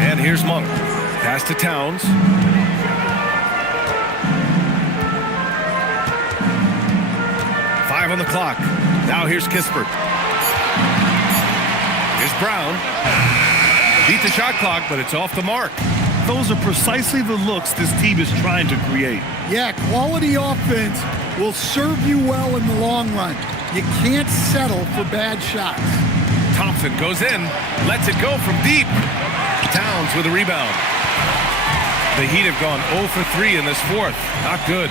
And here's Monk. Pass to Towns. On the clock. Now here's Kispert. Here's Brown. Beat the shot clock, but it's off the mark. Those are precisely the looks this team is trying to create. Yeah, quality offense will serve you well in the long run. You can't settle for bad shots. Thompson goes in, lets it go from deep. Towns with a rebound. The Heat have gone 0 for 3 in this 4th. Not good.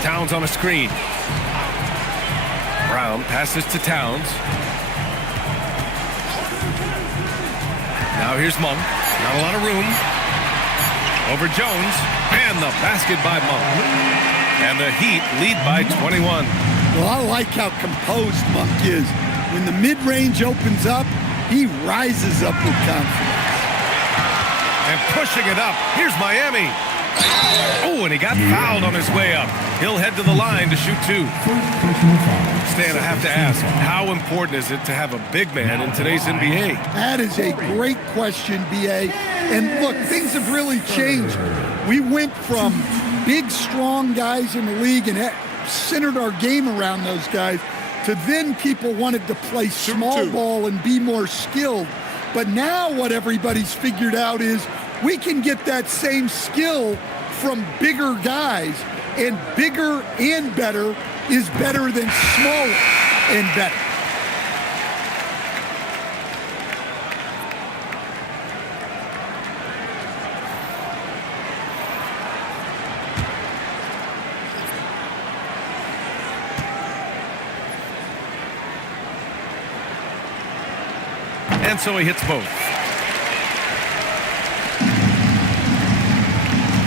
Towns on a screen. Brown passes to Towns. Now here's Monk. Not a lot of room. Over Jones. And the basket by Monk. And the Heat lead by 21. Well, I like how composed Monk is. When the mid-range opens up, he rises up with confidence. And pushing it up. Here's Miami. Oh, and he got fouled on his way up. He'll head to the line to shoot 2. Stan, I have to ask, how important is it to have a big man in today's NBA? That is a great question, B.A. And look, things have really changed. We went from big, strong guys in the league and centered our game around those guys to then people wanted to play small ball and be more skilled. But now what everybody's figured out is we can get that same skill from bigger guys, and bigger and better is better than smaller and better. And so he hits both.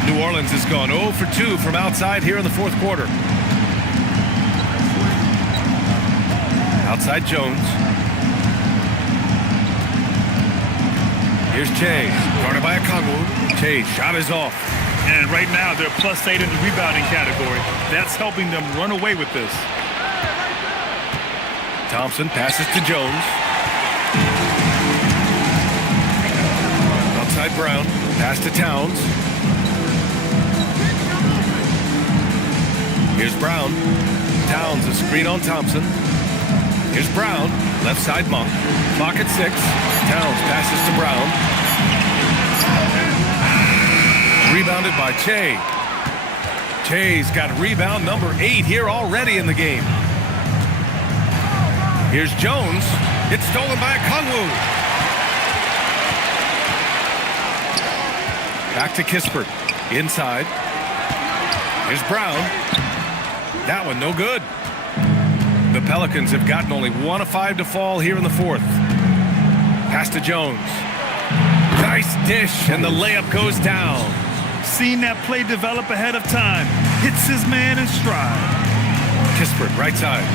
New Orleans has gone 0 for 2 from outside here in the fourth quarter. Outside Jones. Here's Che, guarded by Okongwu. Che, shot is off. And right now they're +8 in the rebounding category. That's helping them run away with this. Thompson passes to Jones. Outside Brown, pass to Towns. Here's Brown. Towns, a screen on Thompson. Here's Brown, left side Monk. Clock at 6. Towns passes to Brown. Rebounded by Che. Che's got rebound number 8 here already in the game. Here's Jones. It's stolen by Okongwu. Back to Kispert. Inside. Here's Brown. That one no good. The Pelicans have gotten only 1 of 5 to fall here in the fourth. Pass to Jones. Nice dish, and the layup goes down. Seen that play develop ahead of time. Hits his man in stride. Kispert, right side.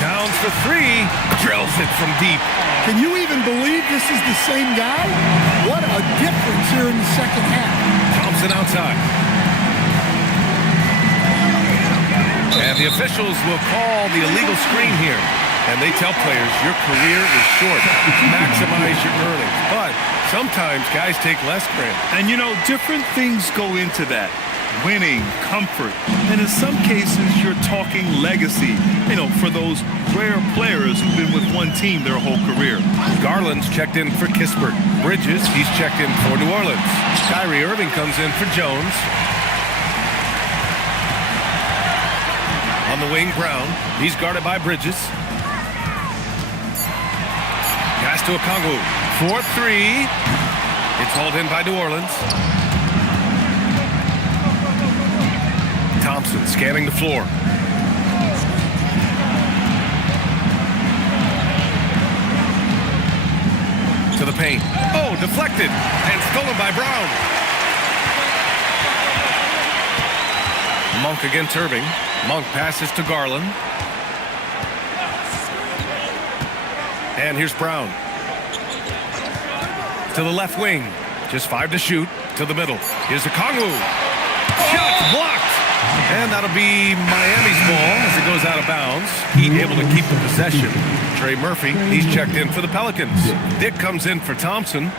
Towns for 3. Drills it from deep. Can you even believe this is the same guy? What a difference here in the second half. Thompson outside. And the officials will call the illegal screen here. And they tell players, your career is short. Maximize your earnings. But sometimes guys take less credit. And you know, different things go into that. Winning, comfort, and in some cases, you're talking legacy, you know, for those rare players who've been with one team their whole career. Garland's checked in for Kispert. Bridges, he's checked in for New Orleans. Kyrie Irving comes in for Jones. On the wing, Brown. He's guarded by Bridges. Pass to Okongwu. 4-3. It's hauled in by New Orleans. Thompson scanning the floor. To the paint. Oh, deflected and stolen by Brown. Monk against Irving. Monk passes to Garland. And here's Brown. To the left wing. Just 5 to shoot. To the middle. Here's Okongwu. Shot blocked. And that'll be Miami's ball as it goes out of bounds. Heat able to keep the possession. Trey Murphy, he's checked in for the Pelicans. Dick comes in for Thompson.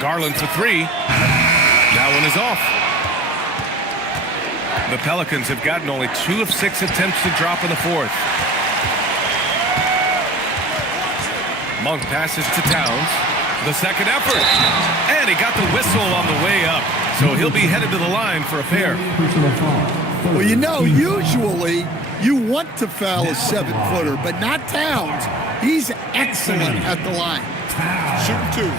Garland for 3. That one is off. The Pelicans have gotten only 2 of 6 attempts to drop in the fourth. Monk passes to Towns. The second effort. And he got the whistle on the way up. So he'll be headed to the line for a pair. Well, you know, usually you want to foul a 7-footer, but not Towns. He's excellent at the line. Shoot 2.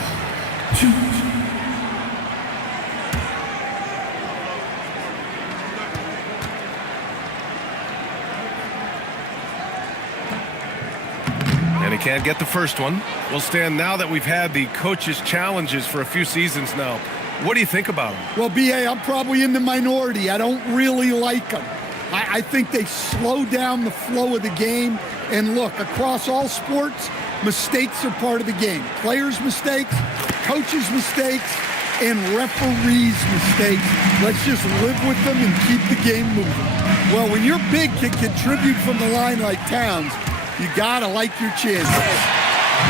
And he can't get the first one. Well, Stan, now that we've had the coaches' challenges for a few seasons now, what do you think about them? Well, B.A., I'm probably in the minority. I don't really like them. I think they slow down the flow of the game. And look, across all sports, mistakes are part of the game. Players' mistakes, coaches' mistakes, and referees' mistakes. Let's just live with them and keep the game moving. Well, when your big can contribute from the line like Towns, you gotta like your chances.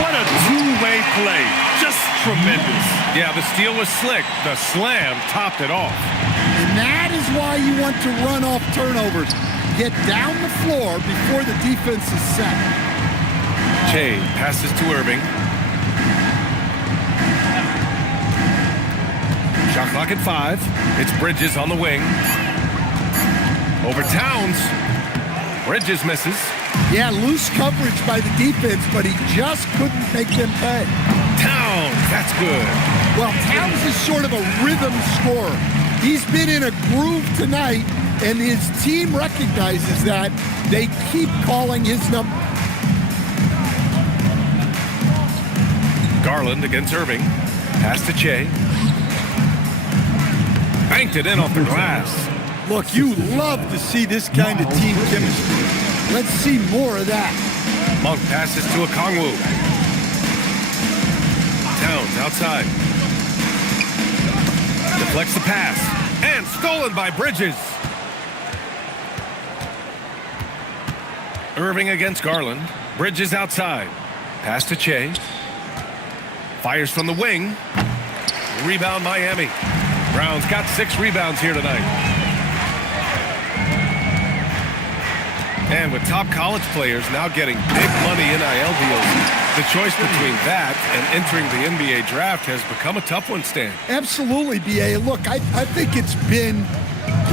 What a two-way play. Just tremendous. Yeah, the steal was slick. The slam topped it off. And that is why you want to run off turnovers. Get down the floor before the defense is set. Che passes to Irving. Shot clock at 5. It's Bridges on the wing. Over Towns. Bridges misses. Yeah, loose coverage by the defense, but he just couldn't make them pay. Towns, that's good. Well, Towns is sort of a rhythm scorer. He's been in a groove tonight, and his team recognizes that. They keep calling his number. Garland against Irving. Pass to Che. Banked it in off the glass. Look, you love to see this kind of team chemistry. Let's see more of that. Monk passes to Okongwu. Towns outside. Deflects the pass. And stolen by Bridges. Irving against Garland. Bridges outside. Pass to Che. Fires from the wing. Rebound Miami. Brown's got 6 rebounds here tonight. And with top college players now getting big money NIL deals, the choice between that and entering the NBA draft has become a tough one, Stan. Absolutely, B.A. Look, I think it's been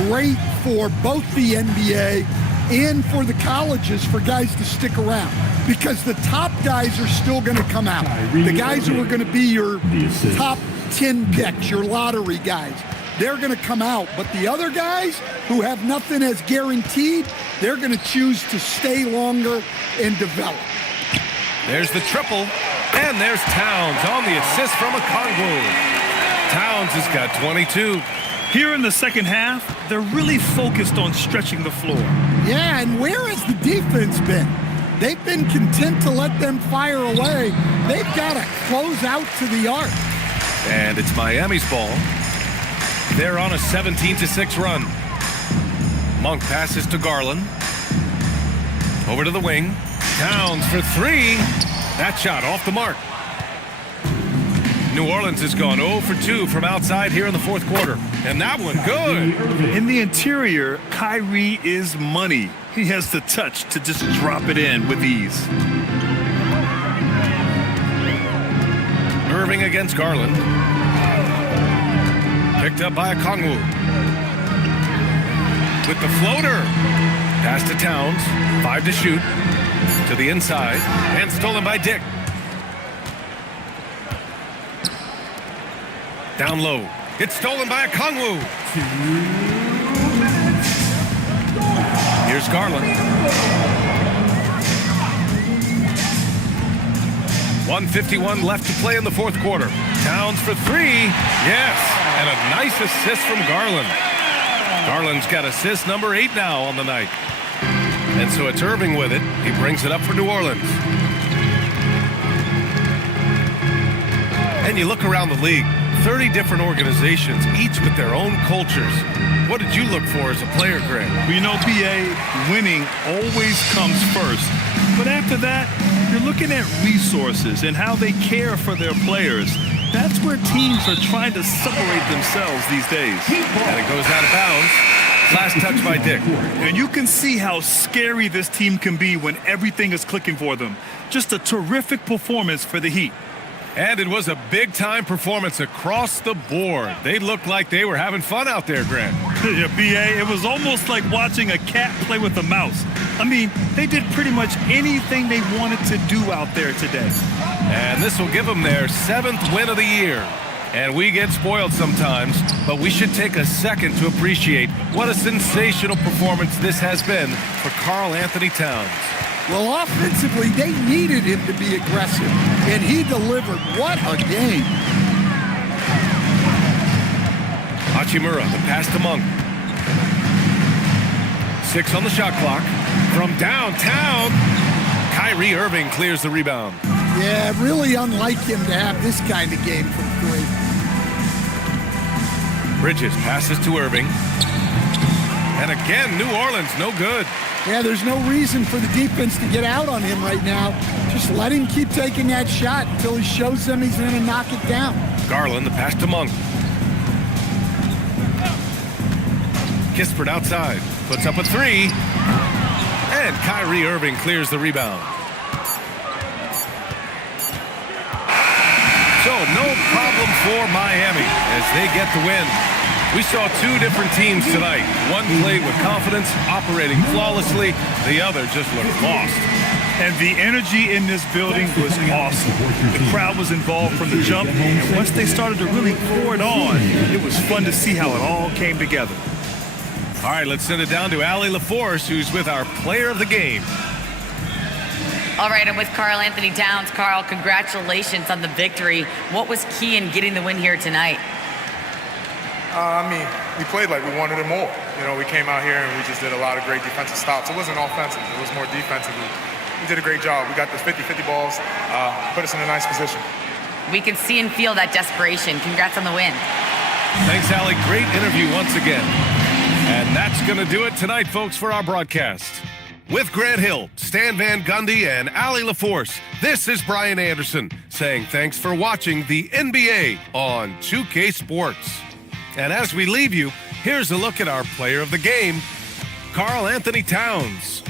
great for both the NBA and for the colleges for guys to stick around because the top guys are still going to come out. The guys who are going to be your top 10 picks, your lottery guys, they're going to come out. But the other guys who have nothing as guaranteed, they're going to choose to stay longer and develop. There's the triple, and there's Towns on the assist from Okongwu. Towns has got 22. Here in the second half, they're really focused on stretching the floor. Yeah, and where has the defense been? They've been content to let them fire away. They've got to close out to the arc. And it's Miami's ball. They're on a 17-6 run. Monk passes to Garland. Over to the wing. Towns for 3. That shot off the mark. New Orleans has gone 0 for 2 from outside here in the fourth quarter. And that one good. In the interior, Kyrie is money. He has the touch to just drop it in with ease. Irving against Garland. Picked up by Okongwu. With the floater. Pass to Towns. 5 to shoot. To the inside. And stolen by Dick. Down low. It's stolen by Okongwu. Here's Garland. 1:51 left to play in the fourth quarter. Towns for 3. Yes. And a nice assist from Garland. Garland's got assist number 8 now on the night. And so it's Irving with it. He brings it up for New Orleans. And you look around the league, 30 different organizations, each with their own cultures. What did you look for as a player, Greg? Well, you know, BA, winning always comes first. But after that, you're looking at resources and how they care for their players. That's where teams are trying to separate themselves these days. And it goes out of bounds. Last touch by Dick. And you can see how scary this team can be when everything is clicking for them. Just a terrific performance for the Heat. And it was a big-time performance across the board. They looked like they were having fun out there, Grant. Yeah, B.A., it was almost like watching a cat play with a mouse. I mean, they did pretty much anything they wanted to do out there today. And this will give them their 7th win of the year. And we get spoiled sometimes, but we should take a second to appreciate what a sensational performance this has been for Karl Anthony Towns. Well, offensively, they needed him to be aggressive, and he delivered. What a game. Hachimura, the pass to Monk. 6 on the shot clock. From downtown, Kyrie Irving clears the rebound. Yeah, really unlike him to have this kind of game from 3. Bridges passes to Irving. And again, New Orleans, no good. Yeah, there's no reason for the defense to get out on him right now. Just let him keep taking that shot until he shows them he's going to knock it down. Garland, the pass to Monk. Kispert outside, puts up a three. And Kyrie Irving clears the rebound. So no problem for Miami as they get the win. We saw two different teams tonight. One played with confidence, operating flawlessly. The other just looked lost. And the energy in this building was awesome. The crowd was involved from the jump, and once they started to really pour it on, it was fun to see how it all came together. All right, let's send it down to Allie LaForce, who's with our player of the game. All right, I'm with Karl Anthony Towns. Karl, congratulations on the victory. What was key in getting the win here tonight? We played like we wanted it more. We came out here and we just did a lot of great defensive stops. It wasn't offensive. It was more defensively. We did a great job. We got the 50-50 balls, put us in a nice position. We could see and feel that desperation. Congrats on the win. Thanks, Allie. Great interview once again. And that's going to do it tonight, folks, for our broadcast. With Grant Hill, Stan Van Gundy, and Allie LaForce, this is Brian Anderson saying thanks for watching the NBA on 2K Sports. And as we leave you, here's a look at our player of the game, Karl Anthony Towns.